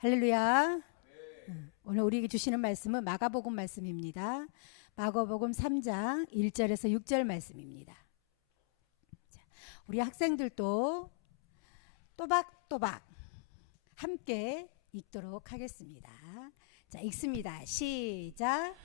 할렐루야. 오늘 우리에게 주시는 말씀은 마가복음 말씀입니다. 마가복음 3장 1절에서 6절 말씀입니다. 자, 우리 학생들도 또박또박 함께 읽도록 하겠습니다. 자, 읽습니다. 시작.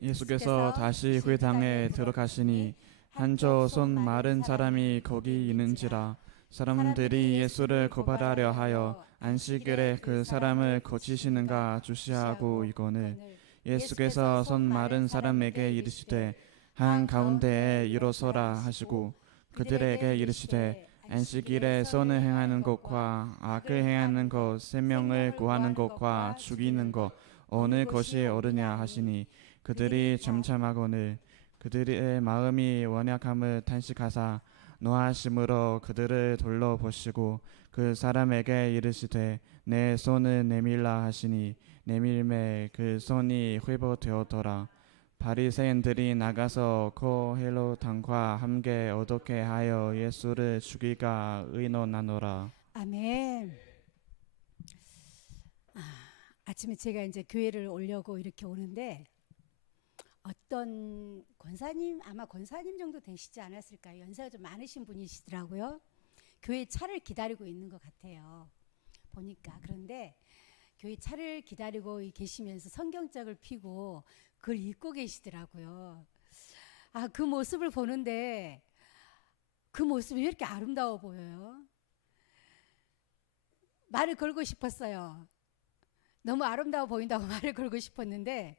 예수께서 다시 회당에 들어가시니 한저 손 마른 사람이 거기 있는지라. 사람들이 예수를 고발하려 하여 안식일에 그 사람을 고치시는가 주시하고 이거늘 예수께서 손 마른 사람에게 이르시되 한 가운데에 일어서라 하시고 그들에게 이르시되 안식일에 선을 행하는 것과 악을 행하는 것, 생명을 구하는 것과 죽이는 것 어느 것이 옳으냐 하시니 그들이 잠잠하거늘 그들의 마음이 완약함을 탄식하사 노하심으로 그들을 둘러보시고 그 사람에게 이르시되 내 손을 내밀라 하시니 내밀매 그 손이 회복되었더라. 바리새인들이 나가서 그 헤롯당과 함께 어떻게 하여 예수를 죽이가 의논하노라. 아멘. 아침에 제가 이제 교회를 오려고 이렇게 오는데 어떤 권사님, 아마 권사님 정도 되시지 않았을까요? 연세가 좀 많으신 분이시더라고요. 교회 차를 기다리고 있는 것 같아요. 보니까. 그런데 교회 차를 기다리고 계시면서 성경책을 펴고 그걸 읽고 계시더라고요. 그 모습을 보는데 그 모습이 왜 이렇게 아름다워 보여요? 말을 걸고 싶었어요. 너무 아름다워 보인다고 말을 걸고 싶었는데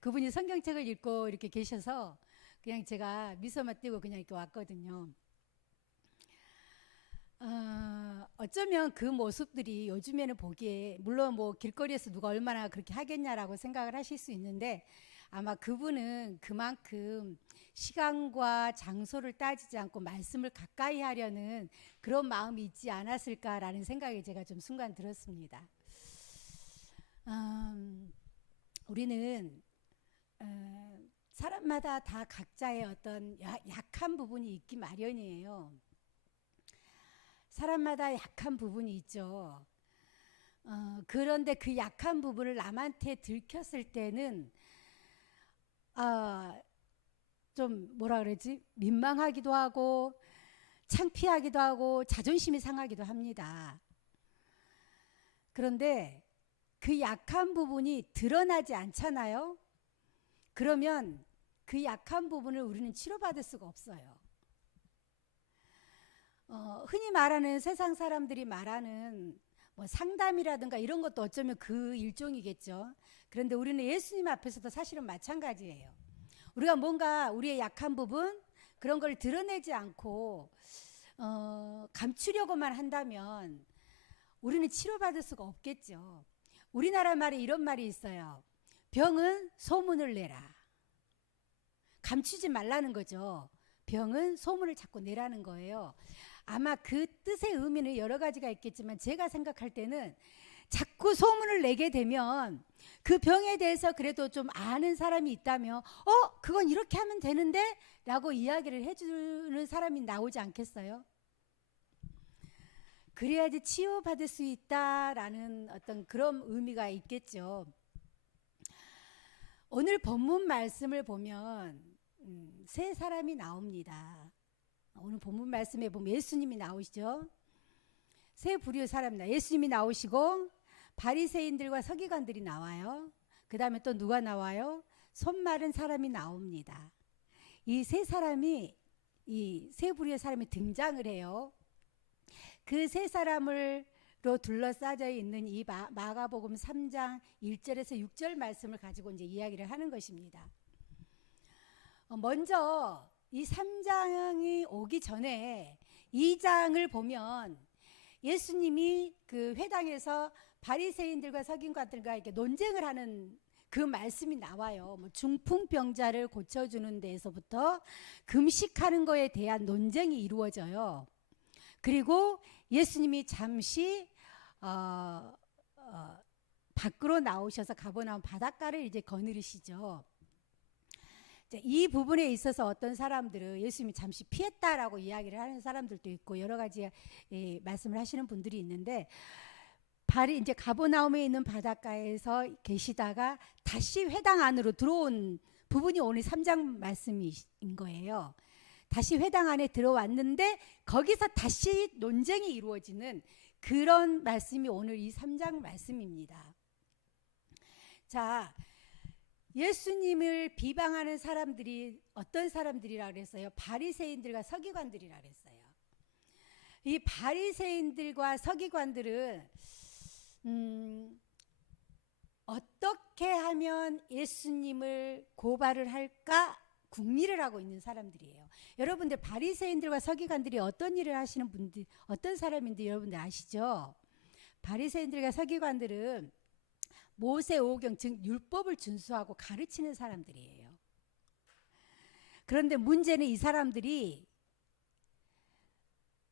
그분이 성경책을 읽고 이렇게 계셔서 그냥 제가 미소만 띄고 그냥 이렇게 왔거든요. 어쩌면 그 모습들이 요즘에는 보기에 물론 뭐 길거리에서 누가 얼마나 그렇게 하겠냐라고 생각을 하실 수 있는데 아마 그분은 그만큼 시간과 장소를 따지지 않고 말씀을 가까이 하려는 그런 마음이 있지 않았을까라는 생각이 제가 좀 순간 들었습니다. 우리는 사람마다 다 각자의 어떤 약한 부분이 있기 마련이에요. 사람마다 약한 부분이 있죠. 그런데 그 약한 부분을 남한테 들켰을 때는 좀 뭐라 그러지? 민망하기도 하고 창피하기도 하고 자존심이 상하기도 합니다. 그런데 그 약한 부분이 드러나지 않잖아요. 그러면 그 약한 부분을 우리는 치료받을 수가 없어요. 흔히 말하는 세상 사람들이 말하는 뭐 상담이라든가 이런 것도 어쩌면 그 일종이겠죠. 그런데 우리는 예수님 앞에서도 사실은 마찬가지예요. 우리가 뭔가 우리의 약한 부분 그런 걸 드러내지 않고 감추려고만 한다면 우리는 치료받을 수가 없겠죠. 우리나라 말에 이런 말이 있어요. 병은 소문을 내라. 감추지 말라는 거죠. 병은 소문을 자꾸 내라는 거예요. 아마 그 뜻의 의미는 여러 가지가 있겠지만 제가 생각할 때는 자꾸 소문을 내게 되면 그 병에 대해서 그래도 좀 아는 사람이 있다면 그건 이렇게 하면 되는데 라고 이야기를 해주는 사람이 나오지 않겠어요? 그래야지 치유받을 수 있다라는 어떤 그런 의미가 있겠죠. 오늘 본문 말씀을 보면 세 사람이 나옵니다. 오늘 본문 말씀에 보면 예수님이 나오시죠. 세 부류의 사람입니다. 예수님이 나오시고 바리새인들과 서기관들이 나와요. 그 다음에 또 누가 나와요? 손 마른 사람이 나옵니다. 이 세 사람이 이 세 부류의 사람이 등장을 해요. 그 세 사람으로 둘러싸여 있는 이 마가복음 3장 1절에서 6절 말씀을 가지고 이제 이야기를 하는 것입니다. 먼저 이 3장이 오기 전에 2장을 보면 예수님이 그 회당에서 바리새인들과 서기관들과 이렇게 논쟁을 하는 그 말씀이 나와요. 뭐 중풍병자를 고쳐주는 데에서부터 금식하는 거에 대한 논쟁이 이루어져요. 그리고 예수님이 잠시 밖으로 나오셔서 가버나움 바닷가를 이제 거느리시죠. 이 부분에 있어서 어떤 사람들은 예수님이 잠시 피했다라고 이야기를 하는 사람들도 있고 여러 가지 말씀을 하시는 분들이 있는데 이제 가버나움에 있는 바닷가에서 계시다가 다시 회당 안으로 들어온 부분이 오늘 3장 말씀인 거예요. 다시 회당 안에 들어왔는데 거기서 다시 논쟁이 이루어지는 그런 말씀이 오늘 이 3장 말씀입니다. 자, 예수님을 비방하는 사람들이 어떤 사람들이라 그랬어요? 바리새인들과 서기관들이라 그랬어요. 이 바리새인들과 서기관들은 어떻게 하면 예수님을 고발을 할까 궁리를 하고 있는 사람들이에요. 여러분들 바리새인들과 서기관들이 어떤 일을 하시는 분들, 어떤 사람인지 여러분들 아시죠? 바리새인들과 서기관들은 모세오경 즉 율법을 준수하고 가르치는 사람들이에요. 그런데 문제는 이 사람들이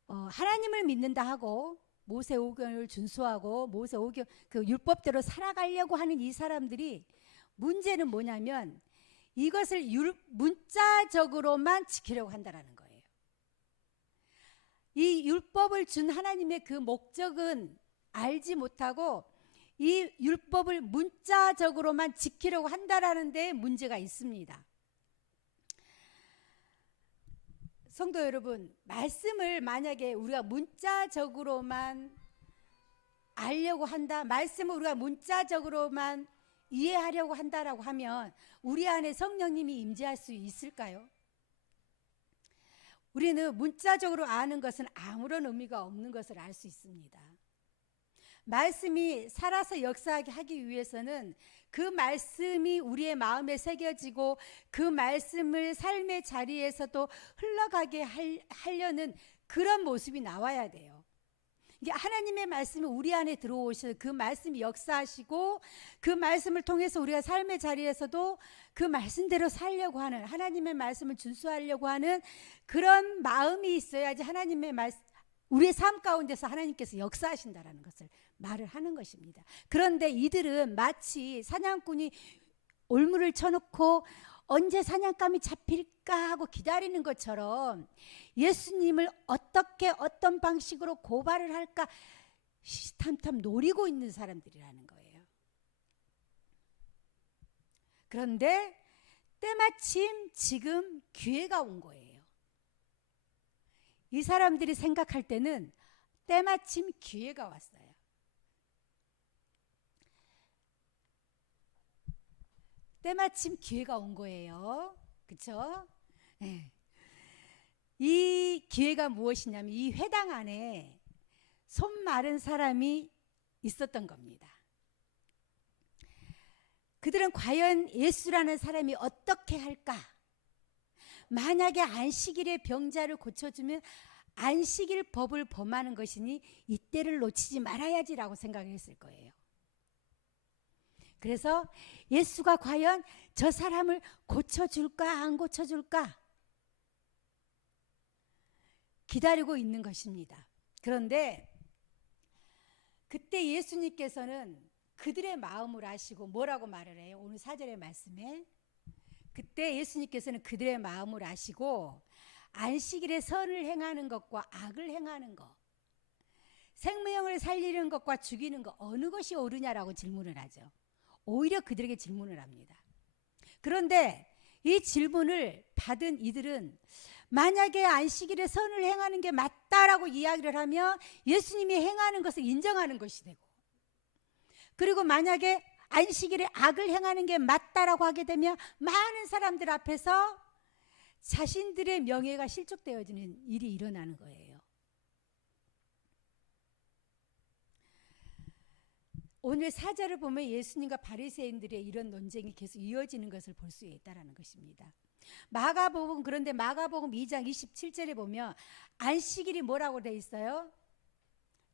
하나님을 믿는다 하고 모세오경을 준수하고 모세오경 그 율법대로 살아가려고 하는 이 사람들이 문제는 뭐냐면 이것을 문자적으로만 지키려고 한다라는 거예요. 이 율법을 준 하나님의 그 목적은 알지 못하고 이 율법을 문자적으로만 지키려고 한다라는 데 문제가 있습니다. 성도 여러분, 말씀을 만약에 우리가 문자적으로만 알려고 한다, 말씀을 우리가 문자적으로만 이해하려고 한다라고 하면 우리 안에 성령님이 임재할 수 있을까요? 우리는 문자적으로 아는 것은 아무런 의미가 없는 것을 알 수 있습니다. 말씀이 살아서 역사하게 하기 위해서는 그 말씀이 우리의 마음에 새겨지고 그 말씀을 삶의 자리에서도 흘러가게 하려는 그런 모습이 나와야 돼요. 이게 하나님의 말씀이 우리 안에 들어오셔서 그 말씀이 역사하시고 그 말씀을 통해서 우리가 삶의 자리에서도 그 말씀대로 살려고 하는 하나님의 말씀을 준수하려고 하는 그런 마음이 있어야지 하나님의 말씀 우리의 삶 가운데서 하나님께서 역사하신다라는 것을 말을 하는 것입니다. 그런데 이들은 마치 사냥꾼이 올무를 쳐놓고 언제 사냥감이 잡힐까 하고 기다리는 것처럼 예수님을 어떻게 어떤 방식으로 고발을 할까 시탐탐 노리고 있는 사람들이라는 거예요. 그런데 때마침 지금 기회가 온 거예요. 이 사람들이 생각할 때는 때마침 기회가 왔어요. 때마침 기회가 온 거예요. 그렇죠? 네. 이 기회가 무엇이냐면 이 회당 안에 손 마른 사람이 있었던 겁니다. 그들은 과연 예수라는 사람이 어떻게 할까? 만약에 안식일에 병자를 고쳐주면 안식일 법을 범하는 것이니 이때를 놓치지 말아야지라고 생각을 했을 거예요. 그래서 예수가 과연 저 사람을 고쳐줄까 안 고쳐줄까 기다리고 있는 것입니다. 그런데 그때 예수님께서는 그들의 마음을 아시고 뭐라고 말을 해요? 오늘 4절의 말씀에 그때 예수님께서는 그들의 마음을 아시고 안식일에 선을 행하는 것과 악을 행하는 것, 생명을 살리는 것과 죽이는 것 어느 것이 옳으냐라고 질문을 하죠. 오히려 그들에게 질문을 합니다. 그런데 이 질문을 받은 이들은 만약에 안식일에 선을 행하는 게 맞다라고 이야기를 하면 예수님이 행하는 것을 인정하는 것이 되고, 그리고 만약에 안식일에 악을 행하는 게 맞다라고 하게 되면 많은 사람들 앞에서 자신들의 명예가 실족되어지는 일이 일어나는 거예요. 오늘 4절을 보면 예수님과 바리새인들의 이런 논쟁이 계속 이어지는 것을 볼 수 있다는 것입니다. 마가복음, 그런데 마가복음 2장 27절에 보면 안식일이 뭐라고 돼 있어요?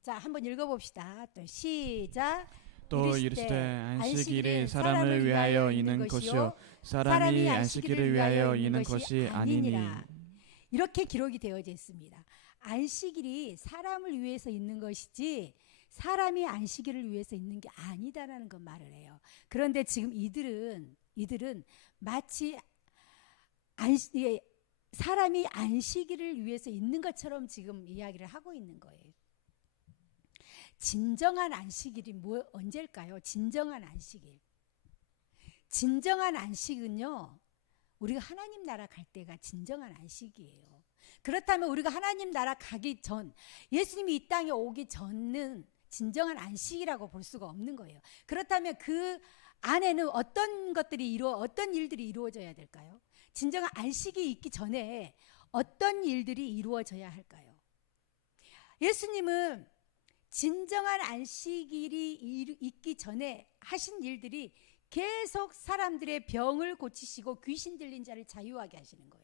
자, 한번 읽어봅시다. 또 시작. 또 이르시되 안식일이 사람을 위하여 있는 것이요 사람이 안식일을 위하여 있는 것이 아니니. 이렇게 기록이 되어져 있습니다. 안식일이 사람을 위해서 있는 것이지 사람이 안식일을 위해서 있는 게 아니다라는 것 말을 해요. 그런데 지금 이들은 마치 사람이 안식일을 위해서 있는 것처럼 지금 이야기를 하고 있는 거예요. 진정한 안식일이 언제일까요? 진정한 안식일. 진정한 안식은요, 우리가 하나님 나라 갈 때가 진정한 안식이에요. 그렇다면 우리가 하나님 나라 가기 전, 예수님이 이 땅에 오기 전은 진정한 안식이라고 볼 수가 없는 거예요. 그렇다면 그 안에는 어떤 일들이 이루어져야 될까요? 진정한 안식이 있기 전에 어떤 일들이 이루어져야 할까요? 예수님은 진정한 안식일이 있기 전에 하신 일들이 계속 사람들의 병을 고치시고 귀신 들린 자를 자유하게 하시는 거예요.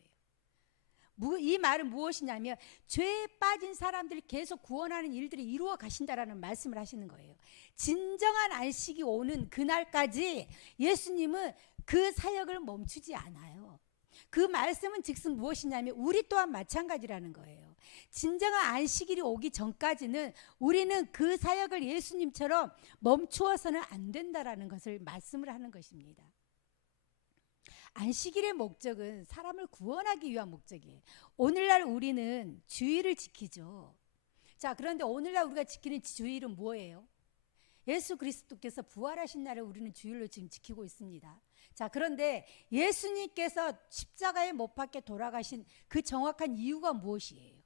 이 말은 무엇이냐면 죄에 빠진 사람들을 계속 구원하는 일들이 이루어 가신다라는 말씀을 하시는 거예요. 진정한 안식이 오는 그날까지 예수님은 그 사역을 멈추지 않아요. 그 말씀은 즉슨 무엇이냐면 우리 또한 마찬가지라는 거예요. 진정한 안식일이 오기 전까지는 우리는 그 사역을 예수님처럼 멈추어서는 안 된다라는 것을 말씀을 하는 것입니다. 안식일의 목적은 사람을 구원하기 위한 목적이에요. 오늘날 우리는 주일을 지키죠. 자, 그런데 오늘날 우리가 지키는 주일은 뭐예요? 예수 그리스도께서 부활하신 날을 우리는 주일로 지금 지키고 있습니다. 자, 그런데 예수님께서 십자가에 못 박혀 돌아가신 그 정확한 이유가 무엇이에요?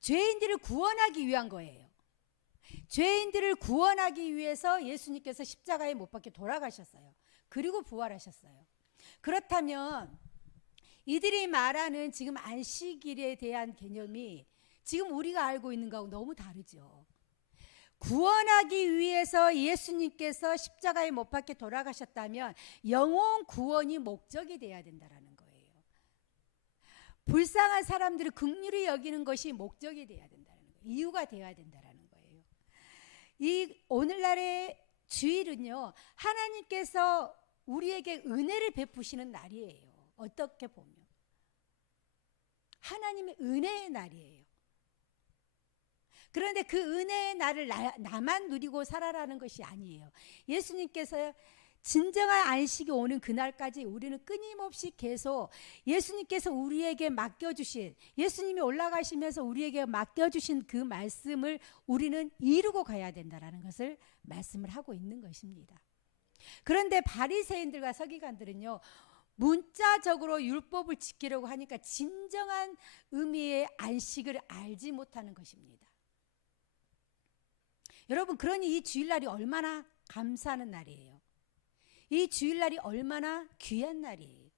죄인들을 구원하기 위한 거예요. 죄인들을 구원하기 위해서 예수님께서 십자가에 못 박혀 돌아가셨어요. 그리고 부활하셨어요. 그렇다면 이들이 말하는 지금 안식일에 대한 개념이 지금 우리가 알고 있는 거하고 너무 다르죠. 구원하기 위해서 예수님께서 십자가에 못 박혀 돌아가셨다면 영혼 구원이 목적이 돼야 된다라는 거예요. 불쌍한 사람들을 긍휼히 여기는 것이 목적이 돼야 된다는 거예요. 이유가 돼야 된다라는 거예요. 이 오늘날의 주일은요, 하나님께서 우리에게 은혜를 베푸시는 날이에요. 어떻게 보면 하나님의 은혜의 날이에요. 그런데 그 은혜의 날을 나만 누리고 살아라는 것이 아니에요. 예수님께서 진정한 안식이 오는 그날까지 우리는 끊임없이 계속 예수님께서 우리에게 맡겨주신, 예수님이 올라가시면서 우리에게 맡겨주신 그 말씀을 우리는 이루고 가야 된다는 것을 말씀을 하고 있는 것입니다. 그런데 바리새인들과 서기관들은요, 문자적으로 율법을 지키려고 하니까 진정한 의미의 안식을 알지 못하는 것입니다. 여러분, 그러니 이 주일날이 얼마나 감사하는 날이에요. 이 주일날이 얼마나 귀한 날이에요.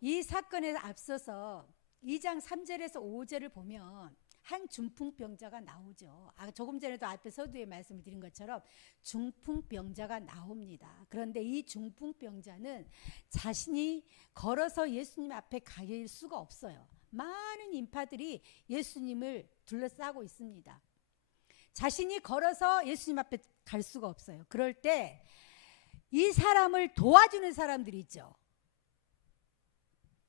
이 사건에 앞서서 2장 3절에서 5절을 보면 한 중풍병자가 나오죠. 조금 전에도 앞에 서두에 말씀을 드린 것처럼 중풍병자가 나옵니다. 그런데 이 중풍병자는 자신이 걸어서 예수님 앞에 갈 수가 없어요. 많은 인파들이 예수님을 둘러싸고 있습니다. 자신이 걸어서 예수님 앞에 갈 수가 없어요. 그럴 때 이 사람을 도와주는 사람들이 있죠.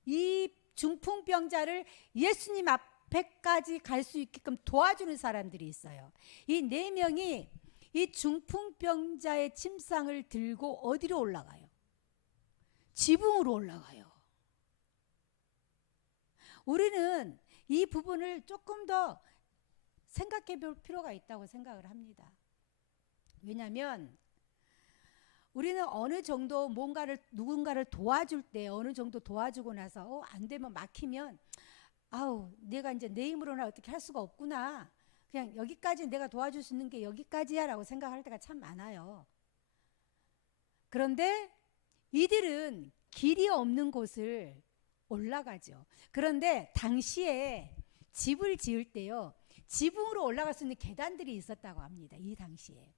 이 중풍병자를 예수님 앞에까지 갈 수 있게끔 도와주는 사람들이 있어요. 이 4명이 이 중풍병자의 침상을 들고 어디로 올라가요? 지붕으로 올라가요. 우리는 이 부분을 조금 더 생각해 볼 필요가 있다고 생각을 합니다. 왜냐하면 우리는 어느 정도 누군가를 도와줄 때 어느 정도 도와주고 나서 안 되면 막히면 내가 이제 내 힘으로는 어떻게 할 수가 없구나. 그냥 여기까지 내가 도와줄 수 있는 게 여기까지야 라고 생각할 때가 참 많아요. 그런데 이들은 길이 없는 곳을 올라가죠. 그런데 당시에 집을 지을 때요, 지붕으로 올라갈 수 있는 계단들이 있었다고 합니다. 이 당시에.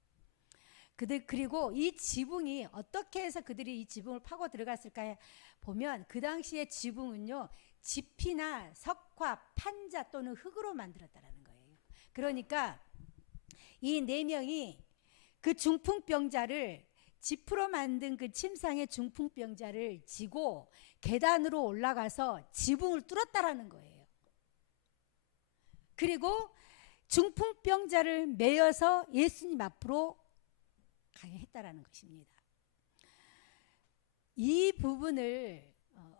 그리고 이 지붕이 어떻게 해서 그들이 이 지붕을 파고 들어갔을까 보면 그 당시에 지붕은요, 지피나 석화, 판자 또는 흙으로 만들었다라는 거예요. 그러니까 이 4명이 그 중풍병자를 지프로 만든 그 침상의 중풍병자를 지고 계단으로 올라가서 지붕을 뚫었다라는 거예요. 그리고 중풍병자를 메어서 예수님 앞으로 가게 했다라는 것입니다. 이 부분을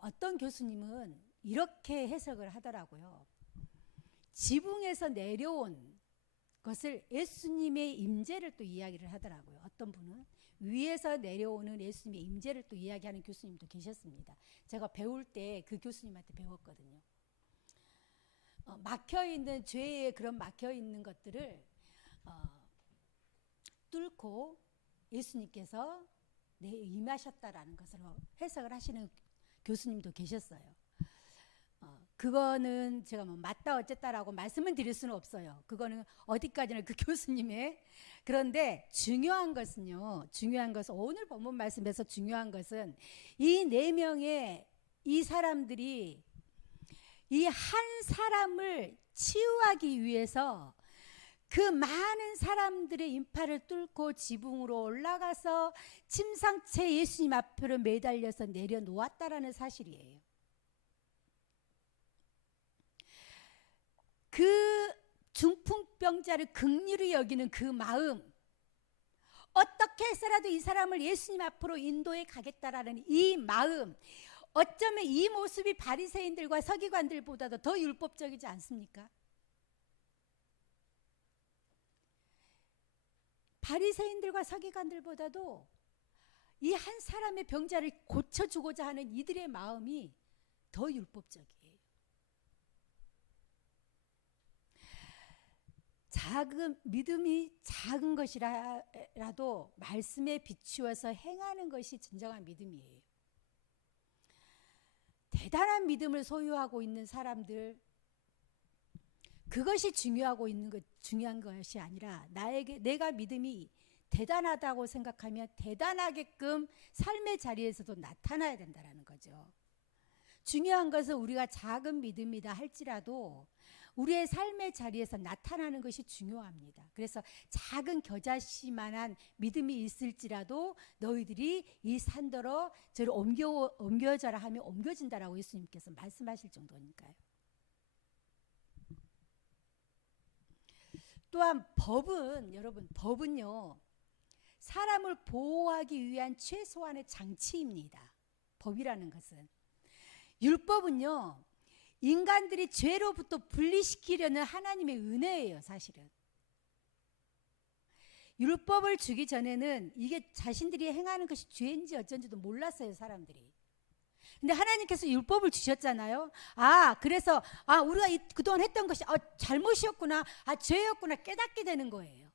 어떤 교수님은 이렇게 해석을 하더라고요. 지붕에서 내려온 것을 예수님의 임재를 또 이야기를 하더라고요. 어떤 분은 위에서 내려오는 예수님의 임재를 또 이야기하는 교수님도 계셨습니다. 제가 배울 때 그 교수님한테 배웠거든요. 막혀있는 죄의 그런 막혀있는 것들을 뚫고 예수님께서 임하셨다라는 것으로 해석을 하시는 교수님도 계셨어요. 그거는 제가 뭐 맞다 어쨌다라고 말씀을 드릴 수는 없어요. 그거는 어디까지나 그 교수님의. 그런데 중요한 것은요. 중요한 것은 오늘 본문 말씀에서 중요한 것은 이 4명의 이 사람들이 이 한 사람을 치유하기 위해서 그 많은 사람들의 인파를 뚫고 지붕으로 올라가서 침상째 예수님 앞으로 매달려서 내려놓았다라는 사실이에요. 그 중풍병자를 긍휼히 여기는 그 마음, 어떻게 해서라도 이 사람을 예수님 앞으로 인도해 가겠다라는 이 마음, 어쩌면 이 모습이 바리새인들과 서기관들보다도 더 율법적이지 않습니까? 바리새인들과 서기관들보다도 이 한 사람의 병자를 고쳐주고자 하는 이들의 마음이 더 율법적이에요. 믿음이 작은 것이라도 말씀에 비추어서 행하는 것이 진정한 믿음이에요. 대단한 믿음을 소유하고 있는 사람들, 그것이 중요한 것이 아니라 내가 믿음이 대단하다고 생각하면 대단하게끔 삶의 자리에서도 나타나야 된다는 거죠. 중요한 것은 우리가 작은 믿음이다 할지라도 우리의 삶의 자리에서 나타나는 것이 중요합니다. 그래서 작은 겨자씨만한 믿음이 있을지라도 너희들이 이 산더러 저를 옮겨져라 하면 옮겨진다라고 예수님께서 말씀하실 정도니까요. 또한 여러분 법은요 사람을 보호하기 위한 최소한의 장치입니다. 법이라는 것은. 율법은요 인간들이 죄로부터 분리시키려는 하나님의 은혜예요. 사실은 율법을 주기 전에는 이게 자신들이 행하는 것이 죄인지 어쩐지도 몰랐어요. 사람들이. 근데 하나님께서 율법을 주셨잖아요. 그래서 우리가 그동안 했던 것이 잘못이었구나, 죄였구나 깨닫게 되는 거예요.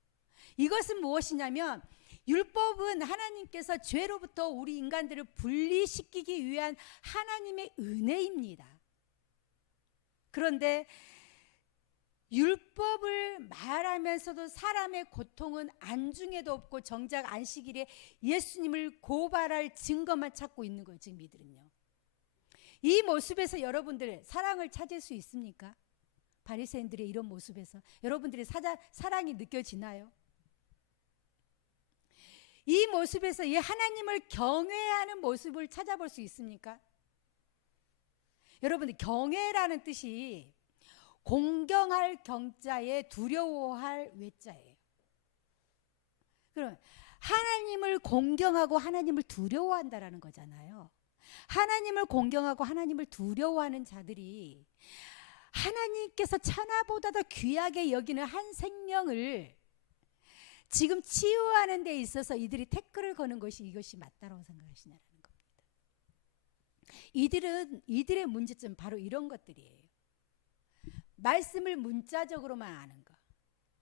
이것은 무엇이냐면 율법은 하나님께서 죄로부터 우리 인간들을 분리시키기 위한 하나님의 은혜입니다. 그런데 율법을 말하면서도 사람의 고통은 안중에도 없고 정작 안식일에 예수님을 고발할 증거만 찾고 있는 거예요. 지금 이들은요. 이 모습에서 여러분들 사랑을 찾을 수 있습니까? 바리새인들의 이런 모습에서 여러분들의 사랑이 느껴지나요? 이 모습에서 이 하나님을 경외하는 모습을 찾아볼 수 있습니까? 여러분들 경외라는 뜻이 공경할 경자에 두려워할 외자예요. 그럼 하나님을 공경하고 하나님을 두려워한다라는 거잖아요. 하나님을 공경하고 하나님을 두려워하는 자들이 하나님께서 천하보다 더 귀하게 여기는 한 생명을 지금 치유하는 데 있어서 이들이 태클을 거는 것이 이것이 맞다라고 생각하시냐라는 겁니다. 이들의 문제점 바로 이런 것들이에요. 말씀을 문자적으로만 아는 거,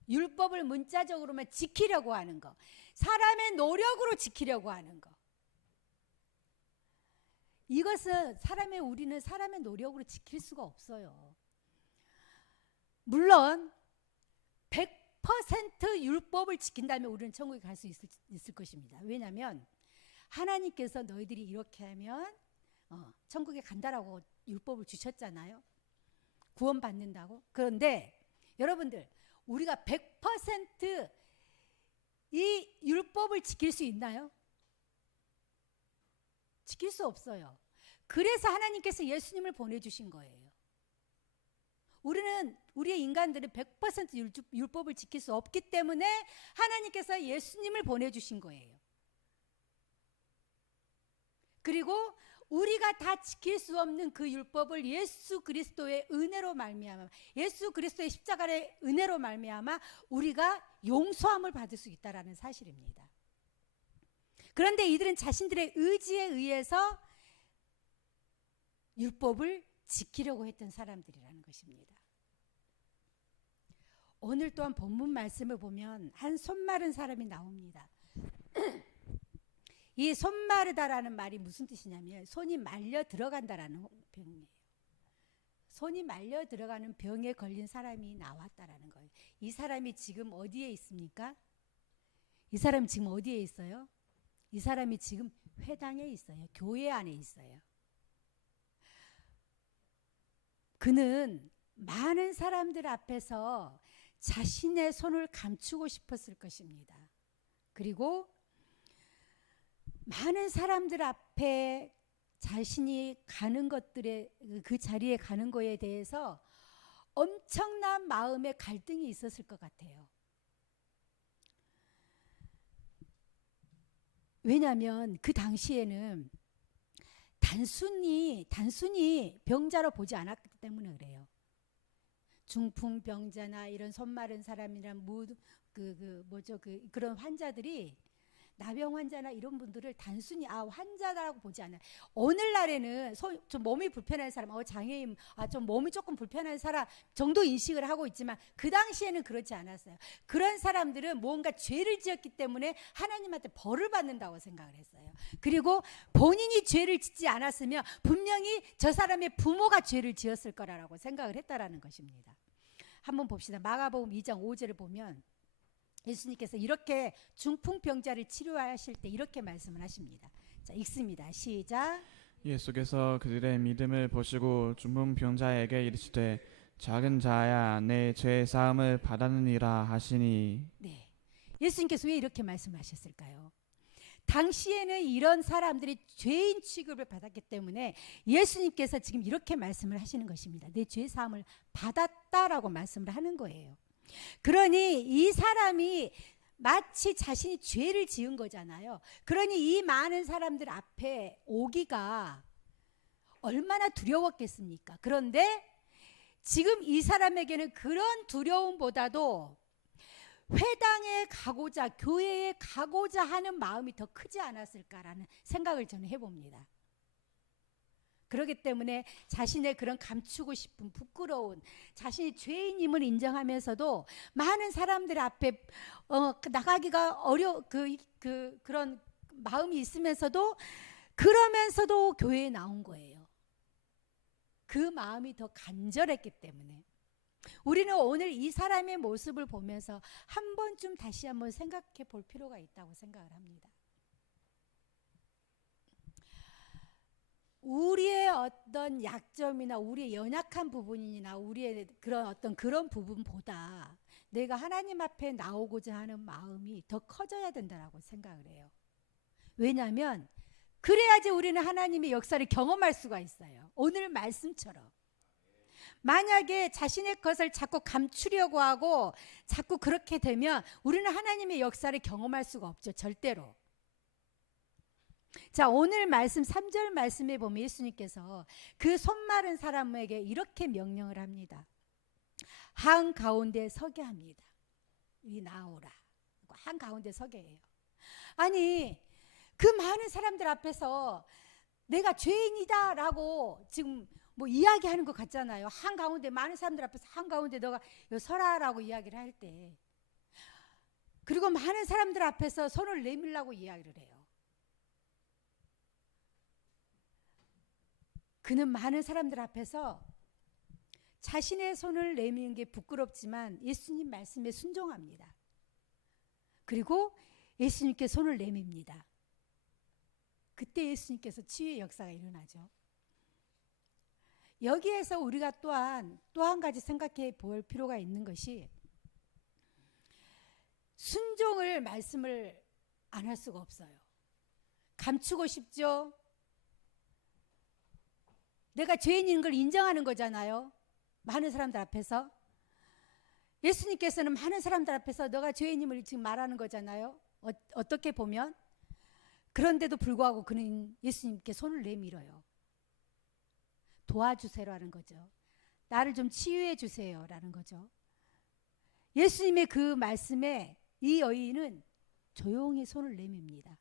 율법을 문자적으로만 지키려고 하는 거, 사람의 노력으로 지키려고 하는 거. 이것은 우리는 사람의 노력으로 지킬 수가 없어요. 물론 100% 율법을 지킨다면 우리는 천국에 갈 수 있을 것입니다. 왜냐하면 하나님께서 너희들이 이렇게 하면 천국에 간다라고 율법을 주셨잖아요. 구원받는다고. 그런데 여러분들 우리가 100% 이 율법을 지킬 수 있나요? 지킬 수 없어요. 그래서 하나님께서 예수님을 보내주신 거예요. 우리의 인간들은 100% 율법을 지킬 수 없기 때문에 하나님께서 예수님을 보내주신 거예요. 그리고 우리가 다 지킬 수 없는 그 율법을 예수 그리스도의 은혜로 말미암아, 예수 그리스도의 십자가의 은혜로 말미암아 우리가 용서함을 받을 수 있다라는 사실입니다. 그런데 이들은 자신들의 의지에 의해서 율법을 지키려고 했던 사람들이라는 것입니다. 오늘 또한 본문 말씀을 보면 한 손마른 사람이 나옵니다. 이 손마르다라는 말이 무슨 뜻이냐면 손이 말려 들어간다라는 병이에요. 손이 말려 들어가는 병에 걸린 사람이 나왔다라는 거예요. 이 사람이 지금 어디에 있습니까? 이 사람이 지금 어디에 있어요? 이 사람이 지금 회당에 있어요. 교회 안에 있어요. 그는 많은 사람들 앞에서 자신의 손을 감추고 싶었을 것입니다. 그리고 많은 사람들 앞에 자신이 가는 것들에, 그 자리에 가는 거에 대해서 엄청난 마음의 갈등이 있었을 것 같아요. 왜냐하면 그 당시에는 단순히 병자로 보지 않았기 때문에 그래요. 중풍병자나 이런 손 마른 사람이란 그런 환자들이, 나병 환자나 이런 분들을 단순히 환자라고 보지 않아요. 오늘날에는 좀 몸이 불편한 사람, 장애인, 좀 몸이 조금 불편한 사람 정도 인식을 하고 있지만 그 당시에는 그렇지 않았어요. 그런 사람들은 뭔가 죄를 지었기 때문에 하나님한테 벌을 받는다고 생각을 했어요. 그리고 본인이 죄를 짓지 않았으면 분명히 저 사람의 부모가 죄를 지었을 거라고 생각을 했다라는 것입니다. 한번 봅시다. 마가복음 2장 5절을 보면 예수님께서 이렇게 중풍병자를 치료하실 때 이렇게 말씀을 하십니다. 자, 읽습니다. 시작. 예수께서 그들의 믿음을 보시고 중풍병자에게 이르시되 작은 자야 내 죄 사함을 받았느니라 하시니. 네, 예수님께서 왜 이렇게 말씀하셨을까요? 당시에는 이런 사람들이 죄인 취급을 받았기 때문에 예수님께서 지금 이렇게 말씀을 하시는 것입니다. 내 죄 사함을 받았다라고 말씀을 하는 거예요. 그러니 이 사람이 마치 자신이 죄를 지은 거잖아요. 그러니 이 많은 사람들 앞에 오기가 얼마나 두려웠겠습니까? 그런데 지금 이 사람에게는 그런 두려움보다도 회당에 가고자, 교회에 가고자 하는 마음이 더 크지 않았을까라는 생각을 저는 해봅니다. 그렇기 때문에 자신의 그런 감추고 싶은, 부끄러운, 자신이 죄인임을 인정하면서도 많은 사람들 앞에 나가기가 그런 마음이 있으면서도, 그러면서도 교회에 나온 거예요. 그 마음이 더 간절했기 때문에. 우리는 오늘 이 사람의 모습을 보면서 한 번쯤 다시 한번 생각해 볼 필요가 있다고 생각을 합니다. 우리의 어떤 약점이나 우리의 연약한 부분이나 우리의 그런 부분보다 내가 하나님 앞에 나오고자 하는 마음이 더 커져야 된다고 생각을 해요. 왜냐하면 그래야지 우리는 하나님의 역사를 경험할 수가 있어요. 오늘 말씀처럼. 만약에 자신의 것을 자꾸 감추려고 하고 자꾸 그렇게 되면 우리는 하나님의 역사를 경험할 수가 없죠. 절대로. 자, 오늘 말씀 3절 말씀에 보면 예수님께서 그 손 마른 사람에게 이렇게 명령을 합니다. 한가운데 서게 합니다. 이 나오라. 한가운데 서게 해요. 아니, 그 많은 사람들 앞에서 내가 죄인이다라고 지금 이야기하는 것 같잖아요. 한가운데, 많은 사람들 앞에서 한가운데 너가 서라라고 이야기를 할 때, 그리고 많은 사람들 앞에서 손을 내밀라고 이야기를 해요. 그는 많은 사람들 앞에서 자신의 손을 내미는 게 부끄럽지만 예수님 말씀에 순종합니다. 그리고 예수님께 손을 내밉니다. 그때 예수님께서 치유의 역사가 일어나죠. 여기에서 우리가 또한 또 한 가지 생각해 볼 필요가 있는 것이, 순종을 말씀을 안 할 수가 없어요. 감추고 싶죠. 내가 죄인인 걸 인정하는 거잖아요. 많은 사람들 앞에서. 예수님께서는 많은 사람들 앞에서 너가 죄인임을 지금 말하는 거잖아요. 어떻게 보면 그런데도 불구하고 그는 예수님께 손을 내밀어요. 도와주세요라는 거죠. 나를 좀 치유해 주세요라는 거죠. 예수님의 그 말씀에 이 여인은 조용히 손을 내밉니다.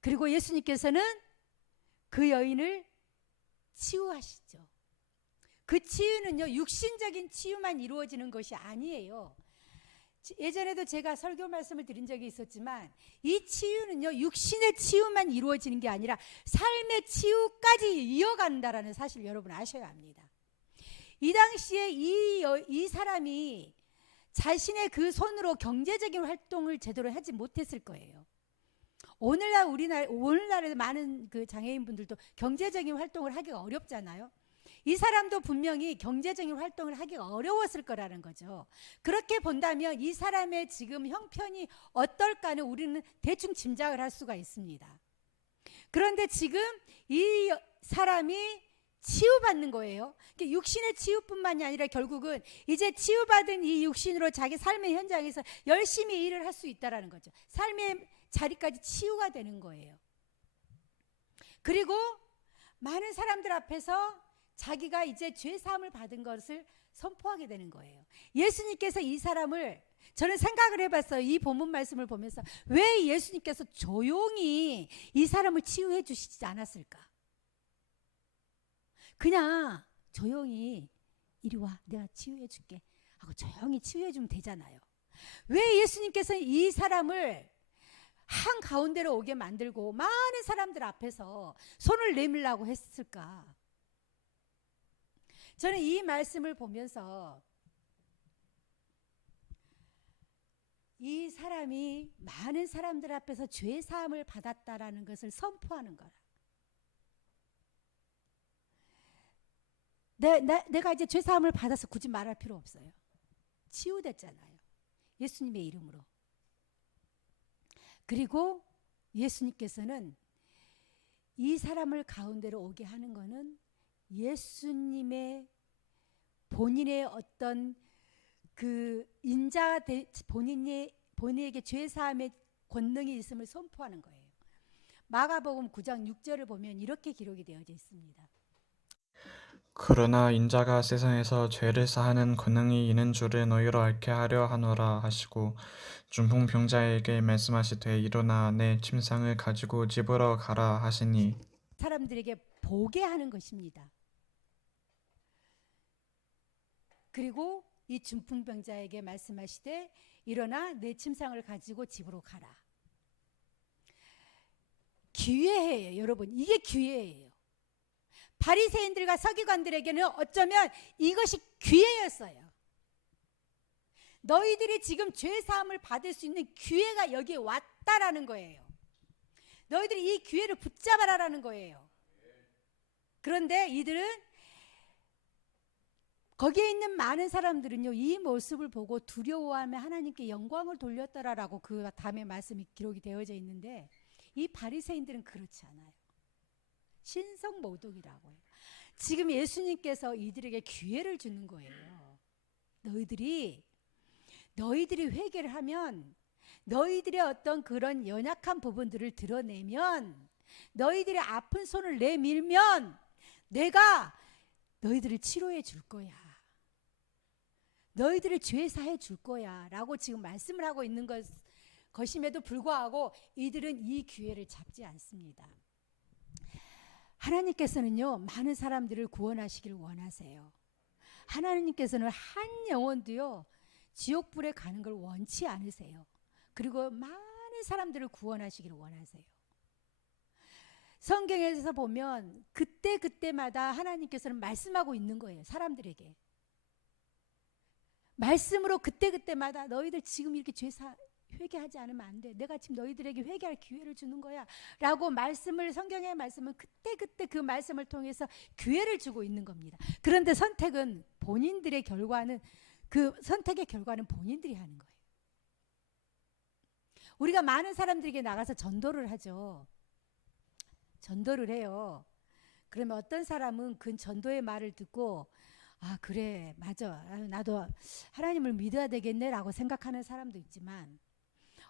그리고 예수님께서는 그 여인을 치유하시죠. 그 치유는요, 육신적인 치유만 이루어지는 것이 아니에요. 예전에도 제가 설교 말씀을 드린 적이 있었지만 이 치유는요, 육신의 치유만 이루어지는 게 아니라 삶의 치유까지 이어간다라는 사실 여러분 아셔야 합니다. 이 당시에 이 사람이 자신의 그 손으로 경제적인 활동을 제대로 하지 못했을 거예요. 오늘날에 많은 그 장애인분들도 경제적인 활동을 하기가 어렵잖아요. 이 사람도 분명히 경제적인 활동을 하기가 어려웠을 거라는 거죠. 그렇게 본다면 이 사람의 지금 형편이 어떨까는 우리는 대충 짐작을 할 수가 있습니다. 그런데 지금 이 사람이 치유받는 거예요. 육신의 치유뿐만이 아니라 결국은 이제 치유받은 이 육신으로 자기 삶의 현장에서 열심히 일을 할 수 있다는 거죠. 삶의 자리까지 치유가 되는 거예요. 그리고 많은 사람들 앞에서 자기가 이제 죄사함을 받은 것을 선포하게 되는 거예요. 예수님께서 이 사람을, 저는 생각을 해봤어요. 이 본문 말씀을 보면서 왜 예수님께서 조용히 이 사람을 치유해 주시지 않았을까? 그냥 조용히 이리 와, 내가 치유해 줄게 하고 조용히 치유해 주면 되잖아요. 왜 예수님께서 이 사람을 한 가운데로 오게 만들고 많은 사람들 앞에서 손을 내밀라고 했을까? 저는 이 말씀을 보면서 이 사람이 많은 사람들 앞에서 죄 사함을 받았다라는 것을 선포하는 거라. 내가 이제 죄 사함을 받아서 굳이 말할 필요 없어요. 치유됐잖아요. 예수님의 이름으로. 그리고 예수님께서는 이 사람을 가운데로 오게 하는 것은 예수님의 본인의 어떤 그 본인에게 죄 사함의 권능이 있음을 선포하는 거예요. 마가복음 9장 6절을 보면 이렇게 기록이 되어져 있습니다. 그러나 인자가 세상에서 죄를 사하는 권능이 있는 줄을 너희로 알게 하려 하노라 하시고 중풍병자에게 말씀하시되 일어나 내 침상을 가지고 집으로 가라 하시니 사람들에게 보게 하는 것입니다. 그리고 이 중풍병자에게 말씀하시되 일어나 내 침상을 가지고 집으로 가라. 기회예요, 여러분. 이게 기회예요. 바리새인들과 서기관들에게는 어쩌면 이것이 기회였어요. 너희들이 지금 죄 사함을 받을 수 있는 기회가 여기에 왔다라는 거예요. 너희들이 이 기회를 붙잡아라라는 거예요. 그런데 이들은, 거기에 있는 많은 사람들은요, 이 모습을 보고 두려워하며 하나님께 영광을 돌렸더라라고 그 다음에 말씀이 기록이 되어져 있는데, 이 바리새인들은 그렇지 않아요. 신성모독이라고 해요. 지금 예수님께서 이들에게 기회를 주는 거예요. 너희들이 회개를 하면, 너희들의 어떤 그런 연약한 부분들을 드러내면, 너희들의 아픈 손을 내밀면 내가 너희들을 치료해 줄 거야. 너희들을 죄 사해 줄 거야 라고 지금 말씀을 하고 있는 것임에도 불구하고 이들은 이 기회를 잡지 않습니다. 하나님께서는요, 많은 사람들을 구원하시기를 원하세요. 하나님께서는 한 영혼도요, 지옥불에 가는 걸 원치 않으세요. 그리고 많은 사람들을 구원하시기를 원하세요. 성경에서 보면 그때마다 하나님께서는 말씀하고 있는 거예요. 사람들에게. 말씀으로 그때마다 너희들 지금 이렇게 회개하지 않으면 안 돼. 내가 지금 너희들에게 회개할 기회를 주는 거야. 라고 성경의 말씀은 그때 그 말씀을 통해서 기회를 주고 있는 겁니다. 그런데 그 선택의 결과는 본인들이 하는 거예요. 우리가 많은 사람들에게 나가서 전도를 하죠. 전도를 해요. 그러면 어떤 사람은 그 전도의 말을 듣고 아 그래 맞아 나도 하나님을 믿어야 되겠네 라고 생각하는 사람도 있지만,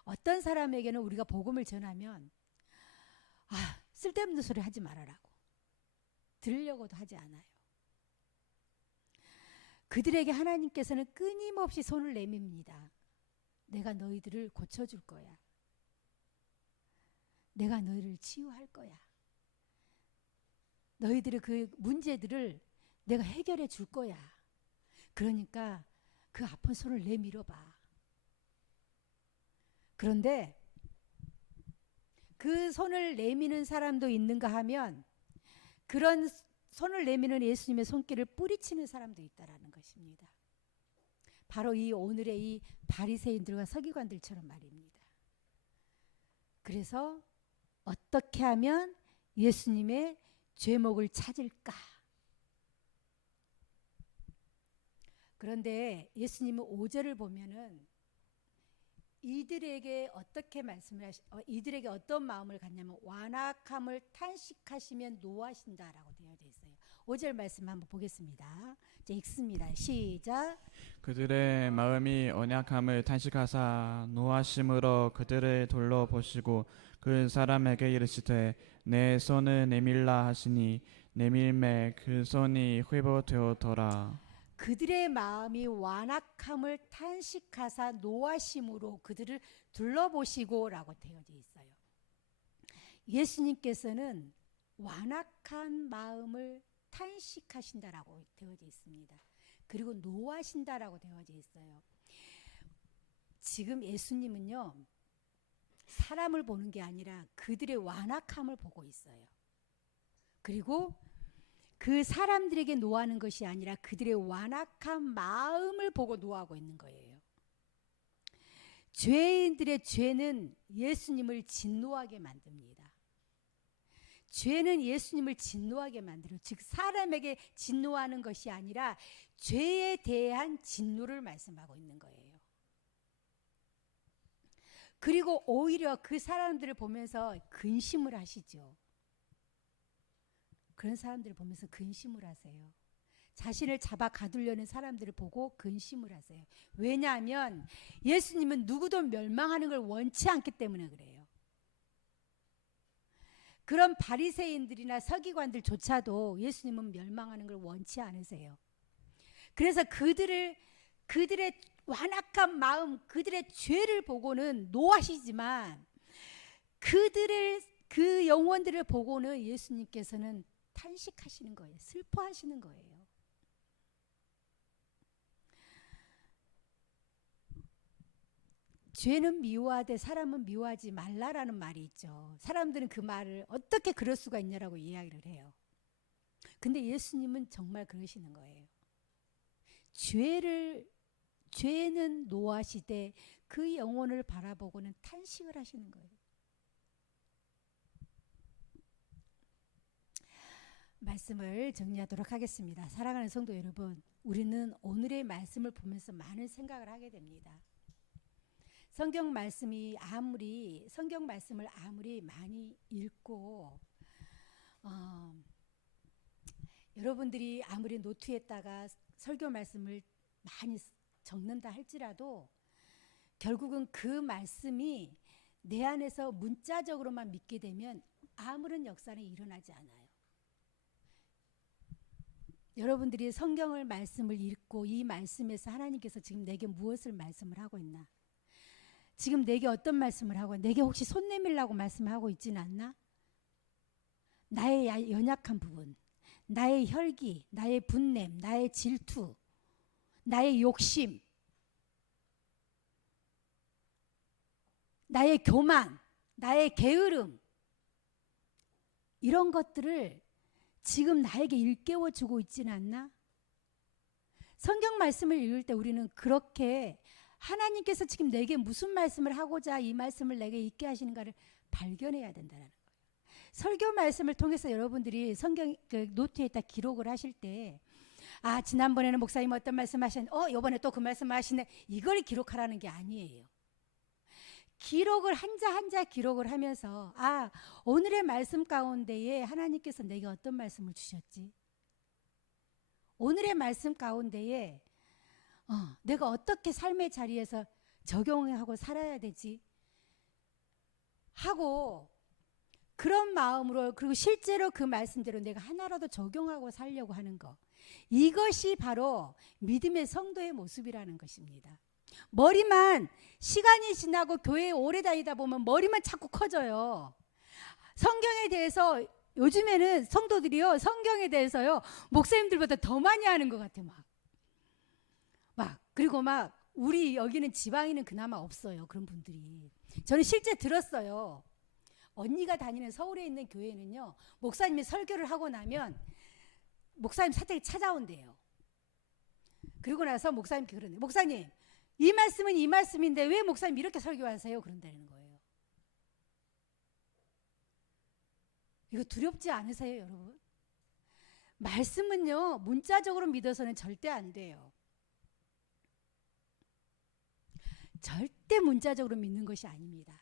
어떤 사람에게는 우리가 복음을 전하면 쓸데없는 소리 하지 말아라고. 들으려고도 하지 않아요. 그들에게 하나님께서는 끊임없이 손을 내밉니다. 내가 너희들을 고쳐줄 거야. 내가 너희를 치유할 거야. 너희들의 그 문제들을 내가 해결해 줄 거야. 그러니까 그 아픈 손을 내밀어봐. 그런데 그 손을 내미는 사람도 있는가 하면 그런 손을 내미는 예수님의 손길을 뿌리치는 사람도 있다라는 것입니다. 바로 이 오늘의 이 바리새인들과 서기관들처럼 말입니다. 그래서 어떻게 하면 예수님의 죄목을 찾을까? 그런데 예수님은 5절을 보면은 이들에게 이들에게 어떤 마음을 갖냐면 완악함을 탄식하시면 노하신다라고 되어 있어요. 5절 말씀 한번 보겠습니다. 이제 읽습니다. 시작. 그들의 마음이 언약함을 탄식하사 노하심으로 그들을 돌려보시고 그 사람에게 이르시되 내 손을 내밀라 하시니 내밀매 그 손이 회복되었더라. 그들의 마음이 완악함을 탄식하사 노하심으로 그들을 둘러보시고라고 되어져 있어요. 예수님께서는 완악한 마음을 탄식하신다라고 되어져 있습니다. 그리고 노하신다라고 되어져 있어요. 지금 예수님은요, 사람을 보는 게 아니라 그들의 완악함을 보고 있어요. 그리고 그 사람들에게 노하는 것이 아니라 그들의 완악한 마음을 보고 노하고 있는 거예요. 죄인들의 죄는 예수님을 진노하게 만듭니다. 죄는 예수님을 진노하게 만들어요. 즉 사람에게 진노하는 것이 아니라 죄에 대한 진노를 말씀하고 있는 거예요. 그리고 오히려 그 사람들을 보면서 근심을 하시죠. 그런 사람들을 보면서 근심을 하세요. 자신을 잡아 가두려는 사람들을 보고 근심을 하세요. 왜냐하면 예수님은 누구도 멸망하는 걸 원치 않기 때문에 그래요. 그런 바리새인들이나 서기관들조차도 예수님은 멸망하는 걸 원치 않으세요. 그래서 그들의 완악한 마음, 그들의 죄를 보고는 노하시지만 그 영혼들을 보고는 예수님께서는 탄식하시는 거예요. 슬퍼하시는 거예요. 죄는 미워하되 사람은 미워하지 말라라는 말이 있죠. 사람들은 그 말을 어떻게 그럴 수가 있냐라고 이야기를 해요. 근데 예수님은 정말 그러시는 거예요. 죄는 노하시되 그 영혼을 바라보고는 탄식을 하시는 거예요. 말씀을 정리하도록 하겠습니다. 사랑하는 성도 여러분, 우리는 오늘의 말씀을 보면서 많은 생각을 하게 됩니다. 성경 말씀을 아무리 많이 읽고 여러분들이 아무리 노트에다가 설교 말씀을 많이 적는다 할지라도 결국은 그 말씀이 내 안에서 문자적으로만 믿게 되면 아무런 역사는 일어나지 않아요. 여러분들이 성경을 말씀을 읽고 이 말씀에서 하나님께서 지금 내게 무엇을 말씀을 하고 있나? 지금 내게 어떤 말씀을 하고 내게 혹시 손 내밀라고 말씀하고 있지는 않나? 나의 연약한 부분, 나의 혈기, 나의 분냄, 나의 질투, 나의 욕심, 나의 교만, 나의 게으름, 이런 것들을 지금 나에게 일깨워 주고 있지는 않나? 성경 말씀을 읽을 때 우리는 그렇게 하나님께서 지금 내게 무슨 말씀을 하고자 이 말씀을 내게 읽게 하시는가를 발견해야 된다는 거예요. 설교 말씀을 통해서 여러분들이 성경 그 노트에다 기록을 하실 때 지난번에는 목사님 어떤 말씀 하셨는데 이번에 또 그 말씀 하시네, 이걸 기록하라는 게 아니에요. 기록을 한자 한자 기록을 하면서 오늘의 말씀 가운데에 하나님께서 내게 어떤 말씀을 주셨지? 오늘의 말씀 가운데에 내가 어떻게 삶의 자리에서 적용하고 살아야 되지? 하고 그런 마음으로, 그리고 실제로 그 말씀대로 내가 하나라도 적용하고 살려고 하는 거, 이것이 바로 믿음의 성도의 모습이라는 것입니다. 머리만, 시간이 지나고 교회에 오래 다니다 보면 머리만 자꾸 커져요. 성경에 대해서 요즘에는 성도들이요, 성경에 대해서요, 목사님들보다 더 많이 아는 것 같아. 그리고 우리 여기는 지방에는 그나마 없어요, 그런 분들이. 저는 실제 들었어요. 언니가 다니는 서울에 있는 교회는요, 목사님이 설교를 하고 나면 목사님 사택에 찾아온대요. 그리고 나서 목사님께 그러네. 목사님, 이 말씀은 이 말씀인데 왜 목사님 이렇게 설교하세요? 그런다는 거예요. 이거 두렵지 않으세요, 여러분? 말씀은요, 문자적으로 믿어서는 절대 안 돼요. 절대 문자적으로 믿는 것이 아닙니다.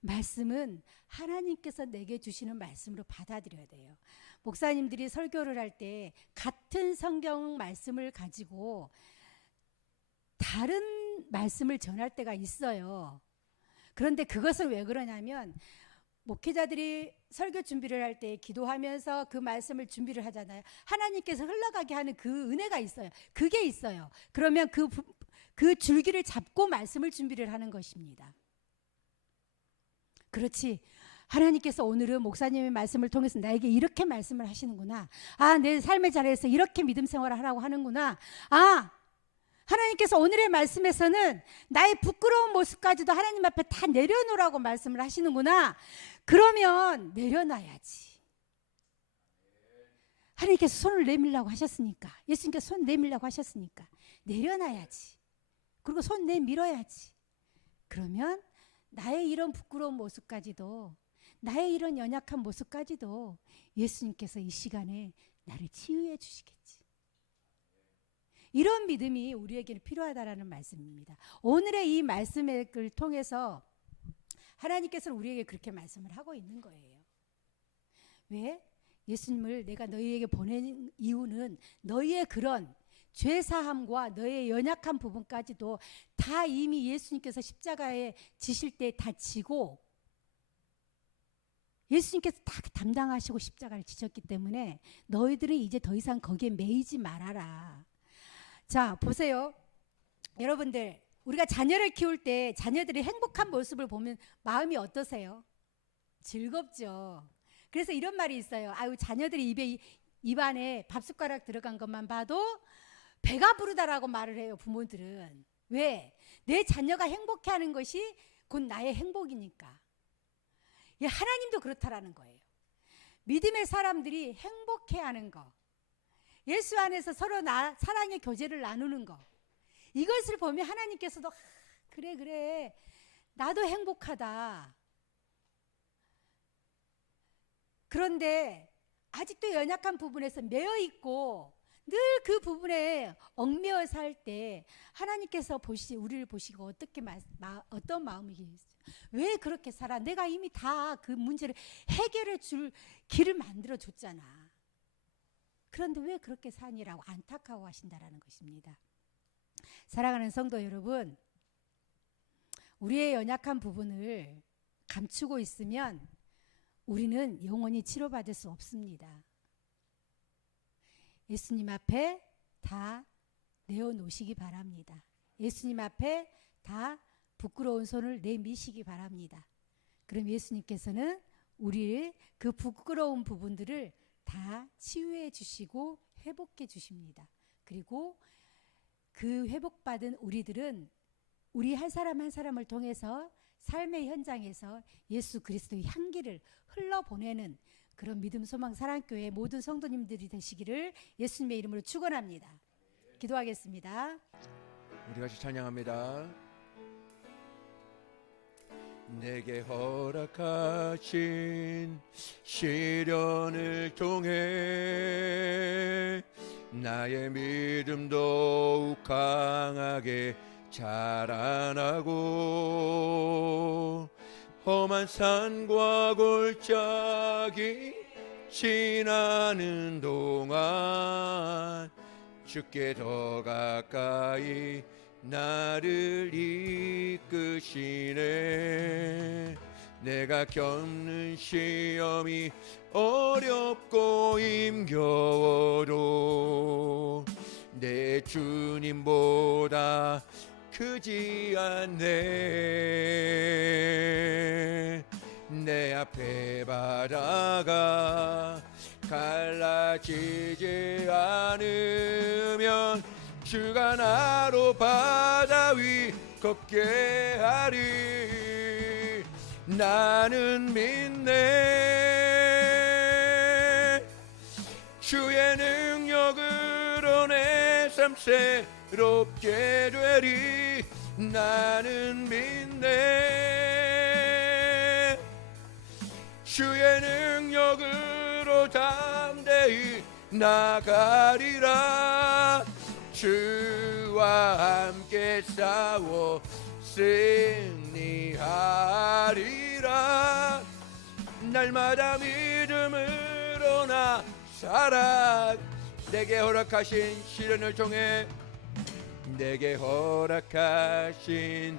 말씀은 하나님께서 내게 주시는 말씀으로 받아들여야 돼요. 목사님들이 설교를 할 때 같은 성경 말씀을 가지고 다른 말씀을 전할 때가 있어요. 그런데 그것은 왜 그러냐면, 목회자들이 설교 준비를 할 때 기도하면서 그 말씀을 준비를 하잖아요. 하나님께서 흘러가게 하는 그 은혜가 있어요. 그게 있어요. 그러면 그 줄기를 잡고 말씀을 준비를 하는 것입니다. 그렇지, 하나님께서 오늘은 목사님의 말씀을 통해서 나에게 이렇게 말씀을 하시는구나. 내 삶의 자리에서 이렇게 믿음 생활을 하라고 하는구나. 하나님께서 오늘의 말씀에서는 나의 부끄러운 모습까지도 하나님 앞에 다 내려놓으라고 말씀을 하시는구나. 그러면 내려놔야지. 하나님께서 손을 내밀라고 하셨으니까, 예수님께서 손 내밀라고 하셨으니까 내려놔야지. 그리고 손 내밀어야지. 그러면 나의 이런 부끄러운 모습까지도, 나의 이런 연약한 모습까지도 예수님께서 이 시간에 나를 치유해 주시겠지. 이런 믿음이 우리에게는 필요하다라는 말씀입니다. 오늘의 이 말씀을 통해서 하나님께서는 우리에게 그렇게 말씀을 하고 있는 거예요. 왜? 예수님을 내가 너희에게 보낸 이유는 너희의 그런 죄사함과 너의 연약한 부분까지도 다 이미 예수님께서 십자가에 지실 때 다 지고, 예수님께서 다 담당하시고 십자가를 지셨기 때문에 너희들은 이제 더 이상 거기에 매이지 말아라. 자, 보세요. 여러분들, 우리가 자녀를 키울 때 자녀들이 행복한 모습을 보면 마음이 어떠세요? 즐겁죠. 그래서 이런 말이 있어요. 자녀들이 입안에 밥숟가락 들어간 것만 봐도 배가 부르다라고 말을 해요, 부모들은. 왜? 내 자녀가 행복해하는 것이 곧 나의 행복이니까. 하나님도 그렇다라는 거예요. 믿음의 사람들이 행복해하는 거, 예수 안에서 서로 사랑의 교제를 나누는 거, 이것을 보면 하나님께서도 그래 나도 행복하다. 그런데 아직도 연약한 부분에서 매여 있고 늘 그 부분에 얽매여 살 때 하나님께서 우리를 보시고 어떤 마음이겠어요? 왜 그렇게 살아? 내가 이미 다 그 문제를 해결해 줄 길을 만들어 줬잖아. 그런데 왜 그렇게 사니라고 안타까워하신다라는 것입니다. 사랑하는 성도 여러분, 우리의 연약한 부분을 감추고 있으면 우리는 영원히 치료받을 수 없습니다. 예수님 앞에 다 내어놓으시기 바랍니다. 예수님 앞에 다 부끄러운 손을 내미시기 바랍니다. 그럼 예수님께서는 우리의 그 부끄러운 부분들을 다 치유해 주시고 회복해 주십니다. 그리고 그 회복받은 우리들은 우리 한 사람 한 사람을 통해서 삶의 현장에서 예수 그리스도의 향기를 흘러보내는 그런 믿음 소망 사랑교회 모든 성도님들이 되시기를 예수님의 이름으로 축원합니다. 기도하겠습니다. 우리 같이 찬양합니다. 내게 허락하신 시련을 통해 나의 믿음 더욱 강하게 자라나고 험한 산과 골짜기 지나는 동안 주께 더 가까이 나를 이끄시네. 내가 겪는 시험이 어렵고 힘겨워도 내 주님보다 크지 않네. 내 앞에 바다가 갈라지지 않으면 주가 나로 바다 위 걷게 하리. 나는 믿네. 주의 능력으로 내 삶 새롭게 되리. 나는 믿네. 주의 능력으로 담대히 나가리라. 주와 함께 싸워 승리하리라. 날마다 믿음으로 나 살아. 내게 허락하신 시련을 통해, 내게 허락하신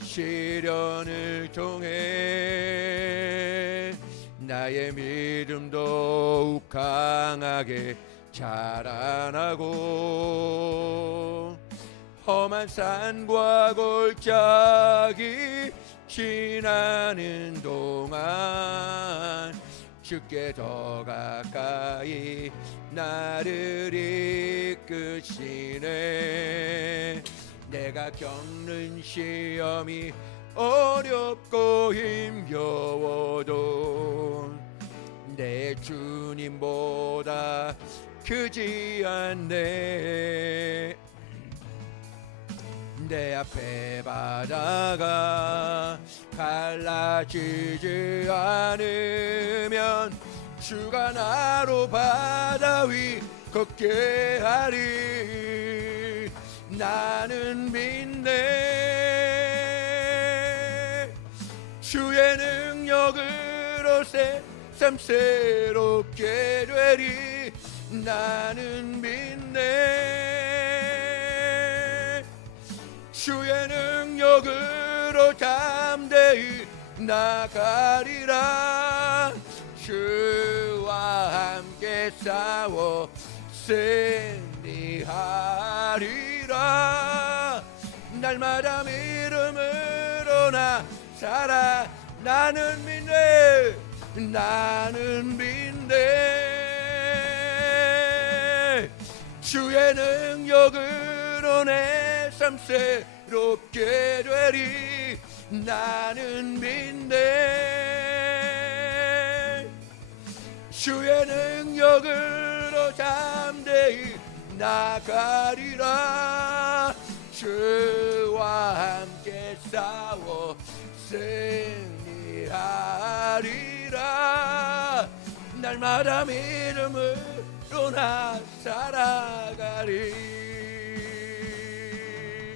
시련을 통해 나의 믿음 더욱 강하게 자라나고, 험한 산과 골짜기 지나는 동안 주께 더 가까이 나를 이끄시네. 내가 겪는 시험이 어렵고 힘겨워도 내 주님보다 크지 않네. 내 앞에 바다가 갈라지지 않으면 주가 나로 바다 위 걷게 하리. 나는 믿네. 주의 능력으로 삶 새롭게 되리. 나는 믿네. 주의 능력으로 담대히 나가리라. 주와 함께 싸워 승리하리라. 날마다 믿음으로 나 살아. 나는 믿네. 나는 믿네. 주의 능력으로 내 삶 새롭게 되리. 나는 믿네. 주의 능력으로 담대히 나가리라. 주와 함께 싸워 승리하리라. 날마다 믿음으로 나 살아가리.